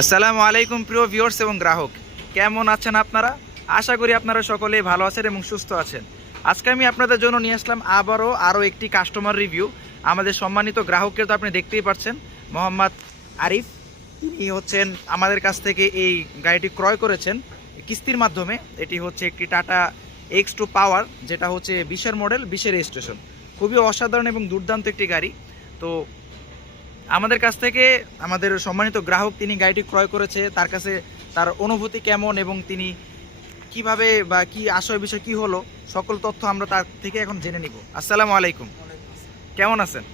আসসালামু আলাইকুম প্রিয় ভিউয়ার্স এবং গ্রাহক। কেমন আছেন আপনারা? আশা করি আপনারা সকলেই ভালো আছেন এবং সুস্থ আছেন। আজকে আমি আপনাদের জন্য নিয়ে আসলাম আবারও আরও একটি কাস্টমার রিভিউ আমাদের সম্মানিত গ্রাহককে তো আপনি দেখতেই পাচ্ছেন, মোহাম্মদ আরিফ। তিনি হচ্ছেন আমাদের কাছ থেকে এই গাড়িটি ক্রয় করেছেন কিস্তির মাধ্যমে। এটি হচ্ছে একটি টাটা এক্স টু পাওয়ার যেটা হচ্ছে বিশের মডেল বিশের রেজিস্ট্রেশন খুবই অসাধারণ এবং দুর্দান্ত একটি গাড়ি। তো আমাদের কাছ থেকে আমাদের সম্মানিত গ্রাহক তিনি গাড়িটি ক্রয় করেছে, তার কাছে তার অনুভূতি কেমন এবং তিনি কীভাবে বা কি আশয় বিষয় কি হলো, সকল তথ্য আমরা তার থেকে এখন জেনে নিব। আসসালামু আলাইকুম। কেমন আছেন?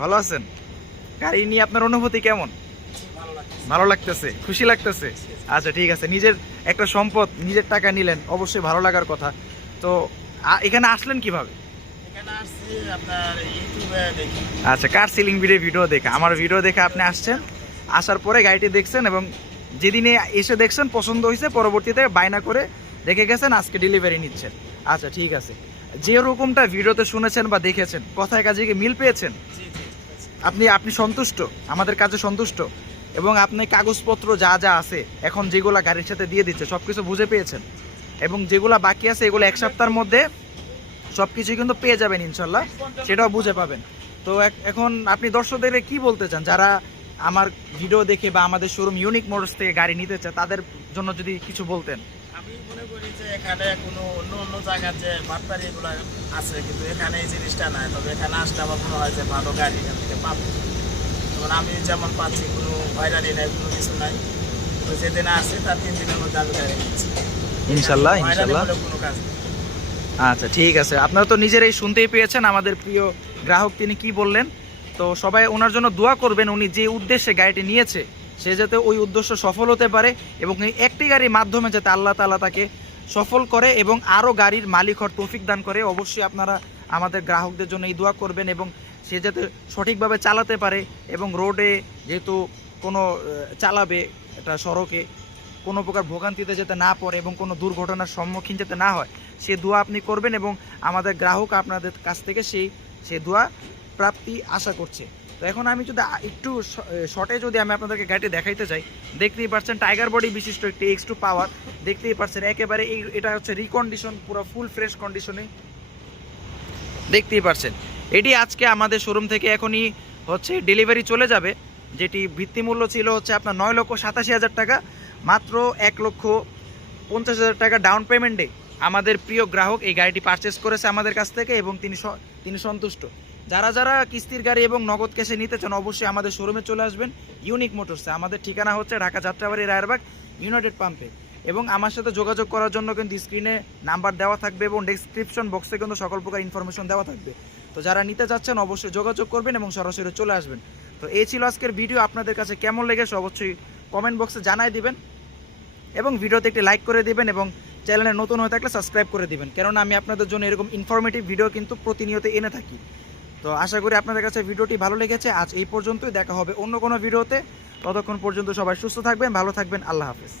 ভালো আছেন? গাড়ি নিয়ে আপনার অনুভূতি কেমন? ভালো লাগতেছে, খুশি লাগতেছে? আচ্ছা ঠিক আছে। নিজের একটা সম্পদ, নিজের টাকা নিলেন, অবশ্যই ভালো লাগার কথা। তো এখানে আসলেন কীভাবে? আসছি আপনার ইউটিউবে দেখি। আচ্ছা কার সিলিং ভিডিও ভিডিও দেখে? আমার ভিডিও দেখে আপনি আসছেন আসার পরে গাড়িটি দেখছেন এবং যেদিনে এসে দেখছেন পছন্দ হয়েছে পরবর্তীতে বায়না করে রেখে গেছেন আজকে ডেলিভারি নিচ্ছেন। আচ্ছা ঠিক আছে। যে রকমটা ভিডিওতে শুনেছেন বা দেখেছেন কথায় কাজে কি মিল পেয়েছেন? আপনি আপনি সন্তুষ্ট? আমাদের কাজে সন্তুষ্ট? এবং আপনি কাগজপত্র যা যা আছে এখন যেগুলা গাড়ির সাথে দিয়ে দিচ্ছে সব কিছু বুঝে পেয়েছেন? এবং যেগুলা বাকি আছে এগুলো এক সপ্তাহের মধ্যে সব কিছু কিন্তু পেয়ে যাবেন ইনশাল্লাহ সেটাও বুঝে পাবেন। তো এখন আপনি দর্শকদের কি বলতে চান? যারা আমার ভিডিও দেখে বা আমাদের শোরুম ইউনিক মোটরস থেকে গাড়ি নিতে চায় তাদের জন্য যদি কিছু বলতেন। আমি মনে করি যে এখানে কোনো অন্য অন্য জায়গার যে এগুলো আছে কিন্তু এখানে এই জিনিসটা নাই। তবে এখানে আসলে আমার মনে হয় যে ভালো গাড়ি এখান থেকে পাবো। আমি যেমন পাচ্ছি কোনো নাই কোনো কিছু নাই। তো যেদিন আসছে তার তিন দিনের মধ্যে আমি গাড়ি নিচ্ছি। ইনশাল্লাহ ইনশাল্লাহ। কোনো কাজ নেই। আচ্ছা ঠিক আছে। আপনারা তো নিজেরাই শুনতেই পেয়েছেন আমাদের প্রিয় গ্রাহক, তিনি কি বললেন? তো সবাই ওনার জন্য দোয়া করবেন, উনি যে উদ্দেশ্যে গাড়িটি নিয়েছে, সে যাতে ওই উদ্দেশ্য সফল হতে পারে এবং এই একটি গাড়ির মাধ্যমে যাতে আল্লাহ তালা তাকে সফল করে এবং আরও গাড়ির মালিক হওয়ার তৌফিক দান করে, অবশ্যই আপনারা আমাদের গ্রাহকদের জন্য এই দোয়া করবেন এবং সে যাতে সঠিকভাবে চালাতে পারে এবং রোডে যেহেতু কোনো চালাবে এটা সড়কে কোনো প্রকার ভোগান্তিতে যাতে না পড়ে এবং কোনো দুর্ঘটনার সম্মুখীন যাতে না হয়, সে দোয়া আপনি করবেন এবং আমাদের গ্রাহক আপনাদের কাছ থেকে সেই সে দোয়া প্রাপ্তি আশা করছে। তো এখন আমি যদি একটু শর্টে যদি আমি আপনাদেরকে গাড়িটি দেখাইতে চাই দেখতেই পাচ্ছেন টাইগার বডি বিশিষ্ট একটি এক্স টু পাওয়ার দেখতেই পাচ্ছেন একেবারে এই, এটা হচ্ছে রিকন্ডিশন পুরো ফুল ফ্রেশ কন্ডিশনে দেখতেই পাচ্ছেন এটি আজকে আমাদের শোরুম থেকে এখনই হচ্ছে ডেলিভারি চলে যাবে, যেটি ভিত্তিমূল্য ছিল হচ্ছে আপনার নয় লক্ষ সাতাশি হাজার টাকা। মাত্র এক লক্ষ পঞ্চাশ হাজার টাকা ডাউন পেমেন্টে আমাদের প্রিয় গ্রাহক এই গাড়িটি পারচেস করেছে আমাদের কাছ থেকে এবং তিনি তিনি সন্তুষ্ট। যারা যারা কিস্তির গাড়ি এবং নগদ ক্যাশে নিতে চান, অবশ্যই আমাদের শোরুমে চলে আসবেন। ইউনিক মোটরসে আমাদের ঠিকানা হচ্ছে ঢাকা যাত্রাবাড়ি রায়েরবাগ ইউনাইটেড পাম্পে এবং আমার সাথে যোগাযোগ করার জন্য কিন্তু স্ক্রিনে নাম্বার দেওয়া থাকবে এবং ডেসক্রিপশন বক্সে কিন্তু সকল প্রকার ইনফরমেশন দেওয়া থাকবে। তো যারা নিতে চাচ্ছেন, অবশ্যই যোগাযোগ করবেন এবং সরাসরি চলে আসবেন। তো এই ছিল আজকের ভিডিও আপনাদের কাছে কেমন লেগেছে, অবশ্যই কমেন্ট বক্সে জানাই দিবেন। এবং ভিডিওতে একটি লাইক করে দেবেন এবং চ্যানেলে নতুন হয়ে থাকলে সাবস্ক্রাইব করে দেবেন। কেননা আমি আপনাদের জন্য এরকম ইনফরমেটিভ ভিডিও কিন্তু প্রতিনিয়ত এনে থাকি। তো আশা করি আপনাদের কাছে ভিডিওটি ভালো লেগেছে। আজ এই পর্যন্তই, দেখা হবে অন্য কোনো ভিডিওতে ততক্ষণ পর্যন্ত সবাই সুস্থ থাকবেন, ভালো থাকবেন, আল্লাহ হাফেজ।